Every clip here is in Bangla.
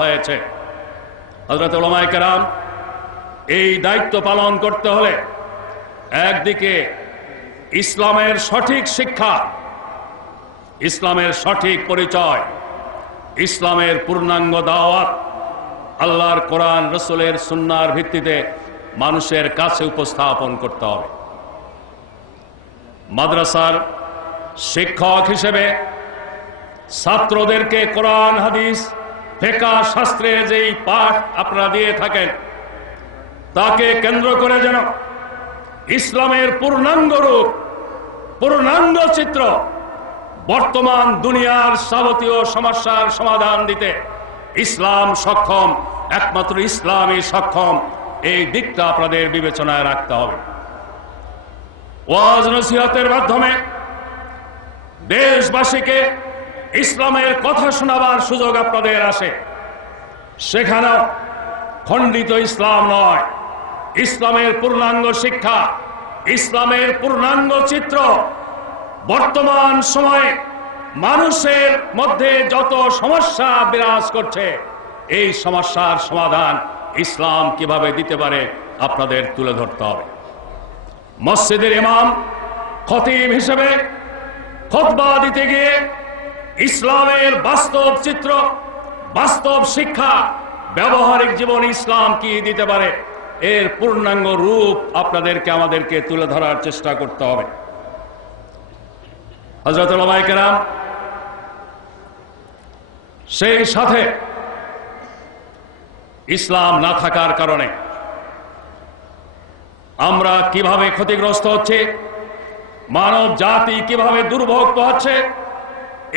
হয়েছে। হযরত উলামায়ে কেরাম এই দায়িত্ব পালন করতে হলে একদিকে ইসলামের সঠিক শিক্ষা, ইসলামের সঠিক পরিচয়, ইসলামের পূর্ণাঙ্গ দাওয়াত আল্লাহর কোরআন রাসূলের সুন্নাহর ভিত্তিতে মানুষের কাছে উপস্থাপন করতে হবে। মাদ্রাসার শিক্ষক হিসেবে ছাত্রদেরকে কোরআন হাদিস ফিকহ শাস্ত্রের যেই পাঠ আপনারা দিয়ে থাকেন তাকে কেন্দ্র করে যেন ইসলামের পূর্ণাঙ্গ রূপ, পূর্ণাঙ্গ চিত্র, বর্তমান দুনিয়ার যাবতীয় সমস্যার সমাধান দিতে ইসলাম সক্ষম, একমাত্র ইসলামই সক্ষম, এই দিকটা আপনাদের বিবেচনায় রাখতে হবে। ওয়াজ নসিহতের মাধ্যমে দেশবাসীকে ইসলামের কথা শোনাবার সুযোগ আপনাদের আসে, সেখানেও খণ্ডিত ইসলাম নয়, ইসলামের পূর্ণাঙ্গ শিক্ষা, ইসলামের পূর্ণাঙ্গ চিত্র, বর্তমান সময়ে মানুষের মধ্যে যত সমস্যা বিরাজ করছে এই সমস্যার সমাধান ইসলাম কিভাবে দিতে পারে আপনাদের তুলে ধরতে হবে। মসজিদের ইমাম খতিব হিসেবে খুতবা দিতে গিয়ে ইসলামের বাস্তব চিত্র, বাস্তব শিক্ষা, ব্যবহারিক জীবন ইসলাম কি দিতে পারে এর পূর্ণাঙ্গ রূপ আপনাদেরকে আমাদেরকে তুলে ধরার চেষ্টা করতে হবে। হযরত উলামায়ে কেরাম সেই সাথে ইসলাম না থাকার কারণে আমরা কিভাবে ক্ষতিগ্রস্ত হচ্ছে, মানব জাতি কিভাবে দুর্ভোগ পোহাচ্ছে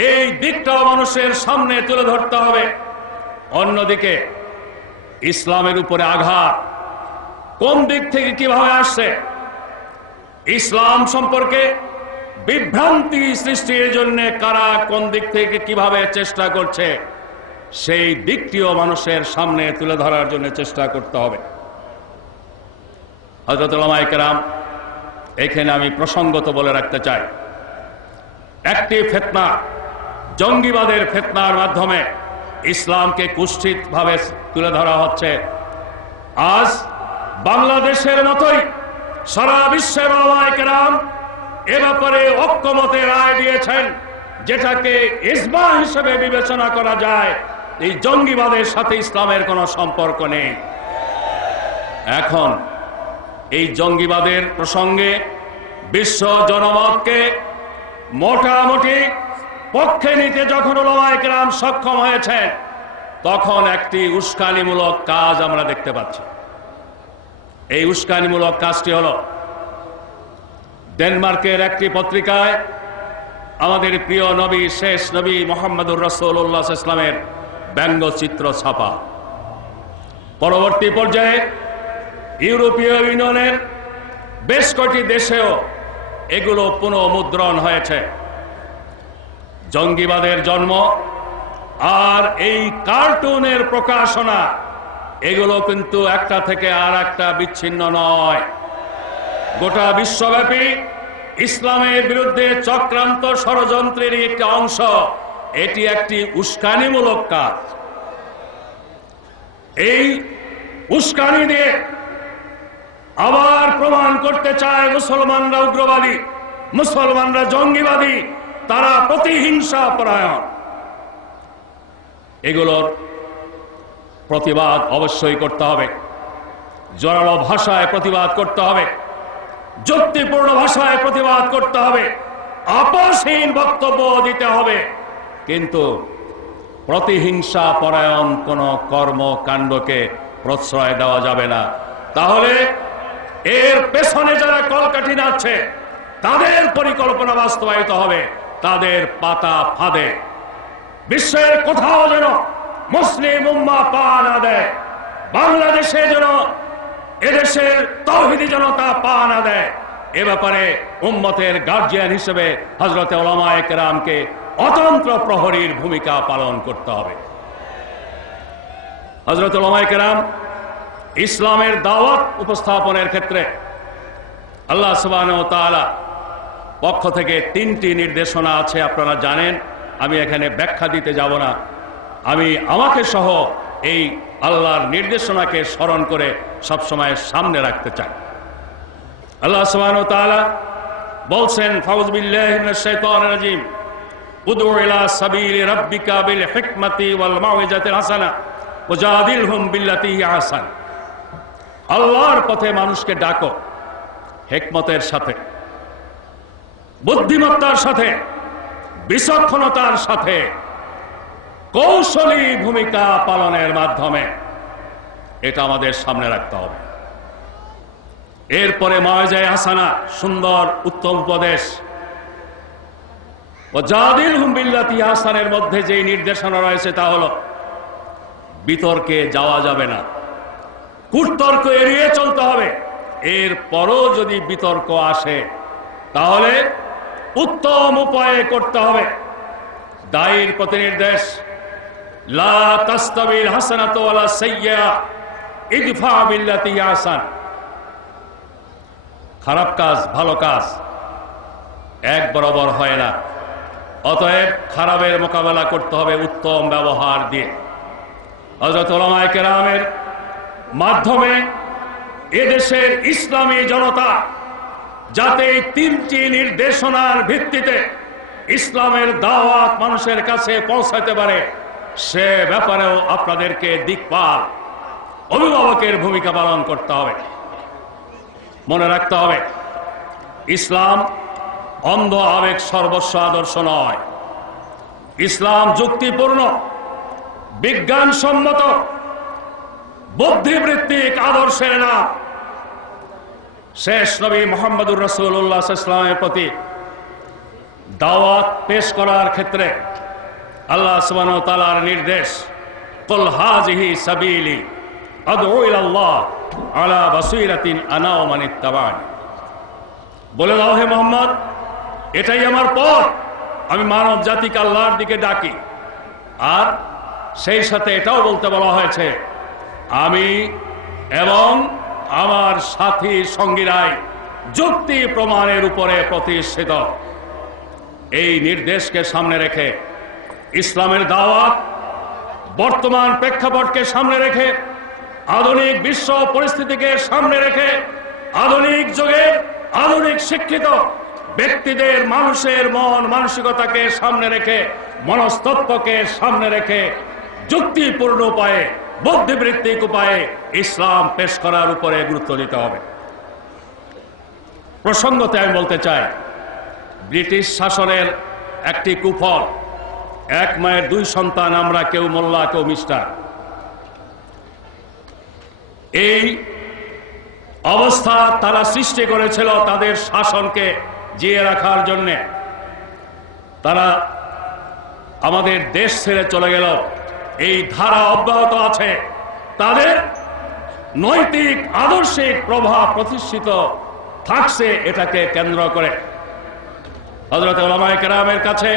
এই দিকটাও মানুষের সামনে তুলে ধরতে হবে। অন্যদিকে ইসলামের উপরে আঘাত কোন দিক থেকে কিভাবে আসছে, ইসলাম সম্পর্কে বিভ্রান্তি সৃষ্টির জন্য কারা কোন দিক থেকে কিভাবে চেষ্টা করছে সেই দিকটিও মানুষের সামনে তুলে ধরার জন্য চেষ্টা করতে হবে। হযরত উলামায়ে কেরাম এখানে আমি প্রসঙ্গত বলে রাখতে চাই, একটি ফিতনা, জঙ্গিবাদের ফিতনার মাধ্যমে ইসলামকে কুৎসিতভাবে তুলে ধরা হচ্ছে। আজ বাংলাদেশের মতোই সারা বিশ্বের উলামায়ে কেরাম এ ব্যাপারে ঐক্যমতের রায় দিয়েছেন, যেটাকে ইজমা হিসেবে বিবেচনা করা যায়। এই জঙ্গিবাদের সাথে ইসলামের কোনো সম্পর্ক নেই। এখন এই জঙ্গিবাদের প্রসঙ্গে বিশ্ব জনমতকে মোটামুটি পক্ষে নিতে যখন উলামায়ে কেরাম সক্ষম হয়েছে তখন একটি উস্কানিমূলক কাজ আমরা দেখতে পাচ্ছি। এই উস্কানিমূলক কাজটি হলো ডেনমার্কের একটি পত্রিকায় আমাদের প্রিয় নবী, শেষ নবী মুহাম্মদুর রাসূলুল্লাহ সাল্লাল্লাহু আলাইহি ওয়াসাল্লামের ব্যঙ্গচিত্র ছাপা। পরবর্তী পর্যায়ে ইউরোপীয় ইউনিয়নের বেশ কয়েকটি দেশেও এগুলো পুনঃমুদ্রণ হয়েছে। জঙ্গিবাদের জন্ম আর এই কার্টুনের প্রকাশনা এগুলো কিন্তু একটা থেকে আর একটা বিচ্ছিন্ন নয়। গোটা বিশ্বব্যাপী ইসলামের বিরুদ্ধে চক্রান্ত ষড়যন্ত্রের একটি অংশ। এটি একটি উস্কানিমূলক কাজ। এই উস্কানি দিয়ে আবার প্রমাণ করতে চায় মুসলমানরা উগ্রবাদী, মুসলমানরা জঙ্গিবাদী, তারা প্রতিহিংসা পরায়ণ। এগুলোর প্রতিবাদ অবশ্যই করতে হবে, জোরালো ভাষায় প্রতিবাদ করতে হবে, যুক্তিপূর্ণ ভাষায় প্রতিবাদ করতে হবে, আপোষহীন বক্তব্য দিতে হবে, কিন্তু প্রতিহিংসা পরায়ণ কোন কর্মকাণ্ডকে প্রশ্রয় দেওয়া যাবে না। তাহলে এর পেছনে যারা কলকাঠি নাড়ছে তাদের পরিকল্পনা বাস্তবায়িত হবে, তাদের পাতা ফাঁদে। বিশ্বের কোথাও যেন মুসলিম উম্মাহ পা না দেয়, বাংলাদেশে যেন এদেশের তাওহীদি জনতা পা না দেয়, এ ব্যাপারে উম্মতের গার্জিয়ান হিসেবে হযরত উলামায়ে কেরামকে অতন্ত্র প্রহরীর ভূমিকা পালন করতে হবে। হযরত উলামায়ে কেরাম ইসলামের দাওয়াত উপস্থাপনের ক্ষেত্রে আল্লাহ সুবহানাহু ওয়া তাআলা পক্ষ থেকে 3টি নির্দেশনা আছে, আপনারা জানেন। আমি এখানে ব্যাখ্যা দিতে যাব না। আমি আমাকে সহ এই আল্লাহর নির্দেশনাকে স্মরণ করে সবসময় সামনে রাখতে চাই। আল্লাহ সুবহানাহু ওয়া তাআলা বলছেন, ফাউযু বিল্লাহি মিনাশ শাইতানির রাজীম, উদউ ইলা সাবিলি রাব্বিকা বিল হিকমাতি ওয়াল মাউইজাতিল হাসানা ওয়াজাদিলহুম বিল্লাতী হিয়া আহসান। আল্লাহর পথে মানুষকে ডাকো হিকমতের সাথে, বুদ্ধিমত্তার সাথে, বিচক্ষণতার সাথে, কৌশলী ভূমিকা পালনের মাধ্যমে। এটা আমাদের সামনে রাখতে হবে। এরপরে মাওয়াইজায়ে হাসানা, সুন্দর উত্তম উপদেশ, ওয়াজাদিলহুম বিল্লাতী হিয়া আহসানের মধ্যে যে নির্দেশনা রয়েছে তা হলো বিতর্কে যাওয়া যাবে না, কুটতর্ক এড়িয়ে চলতে হবে। এরপরও যদি বিতর্ক আসে তাহলে উত্তম উপায়ে করতে হবে। দায়ীর প্রতি নির্দেশ, লা তাস্তাবিল হাসানাতু ওয়ালা সাইয়্যা ইদফা বিল্লাতী হিয়া আহসান। খারাপ কাজ ভালো কাজ এক বরাবর হয় না, অতএব খারাপের মোকাবেলা করতে হবে উত্তম ব্যবহার দিয়ে। হযরত উলামায়ে কেরামের মাধ্যমে এদেশের ইসলামী জনতা যাতে এই তিনটি নির্দেশনার ভিত্তিতে ইসলামের দাওয়াত মানুষের কাছে পৌঁছাতে পারে, সে ব্যাপারেও আপনাদেরকে দিকপাল অভিভাবকের ভূমিকা পালন করতে হবে। মনে রাখতে হবে, ইসলাম অন্ধ আবেগ সর্বস্ব আদর্শ নয়। ইসলাম যুক্তিপূর্ণ, বিজ্ঞানসম্মত, বুদ্ধিবৃত্তিক আদর্শের নাম। শেষ নবী মুহাম্মদুর রাসূলুল্লাহ সাল্লাল্লাহু আলাইহি ওয়াসাল্লামের প্রতি দাওয়াত পেশ করার ক্ষেত্রে আল্লাহ সুবহানাহু ওয়া তাআলার নির্দেশ, কুল হাযিহি সাবিলি আদউ ইলাল্লাহ আলা বাসীরাতিন আনা ওয়া মান ইত্তাবা'আনি। বলে দাও হে মুহাম্মদ, এটাই আমার পথ, আমি মানব জাতিকে আল্লাহর দিকে ডাকি। আর সেই সাথে এটাও বলতে বলা হয়েছে, আমি এবং আমার সাথী সঙ্গীরাই যুক্তি প্রমাণের উপরে প্রতিষ্ঠিত। এই নির্দেশকে সামনে রেখে, ইসলামের দাওয়াত বর্তমান প্রেক্ষাপটকে সামনে রেখে, আধুনিক বিশ্ব পরিস্থিতিকে সামনে রেখে, আধুনিক যুগে আধুনিক শিক্ষিত ব্যক্তিদের মানুষের মন মানসিকতাকে সামনে রেখে, মনস্তত্ত্বকে সামনে রেখে যুক্তিপূর্ণ উপায়ে, বুদ্ধিবৃত্তিক উপায়ে ইসলাম পেশ করার উপরে গুরুত্ব দিতে হবে। প্রসঙ্গতে আমি বলতে চাই, ব্রিটিশ শাসনের একটি কুফল, এক মায়ের দুই সন্তান আমরা, কেউ মোল্লা কেউ মিস্টার। এই অবস্থা তারা সৃষ্টি করেছিল তাদের শাসনকে জিয়ে রাখার জন্যে। তারা আমাদের দেশ ছেড়ে চলে গেল, এই ধারা অব্যাহত আছে। তাদের নৈতিক আদর্শিক প্রভাব প্রতিষ্ঠিত থাকছে এটাকে কেন্দ্র করে। হযরত উলামায়ে কেরামের কাছে